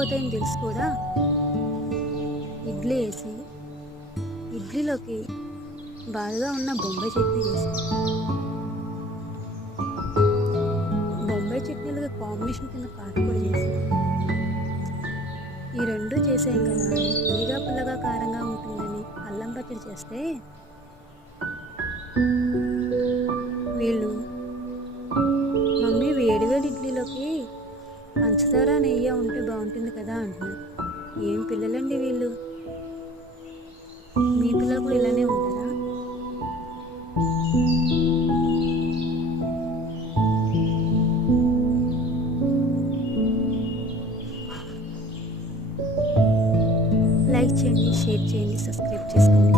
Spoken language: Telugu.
అవుతాయని తెలిసి కూడా ఇడ్లీ వేసి ఇడ్లీలోకి బాగా ఉన్న బొంబాయి చట్నీ వేసి బొంబాయి చట్నీలకి కాంబినేషన్ కింద కారపొడి చేసి ఈ రెండు చేసాం కదా అని తీగా పుల్లగా కారంగా ఉంటుందని అల్లం పచ్చడి చేస్తే వీళ్ళు మమ్మీ వేడివేడి ఇడ్లీలోకి పంచదార నెయ్యి ఉంటే బాగుంటుంది కదా అంటున్నారు. ఏం పిల్లలండి వీళ్ళు! మీ పిల్లలు కూడా ఇలానే ఉంటారా? లైక్ చేయండి, షేర్ చేయండి, సబ్స్క్రైబ్ చేసుకోండి.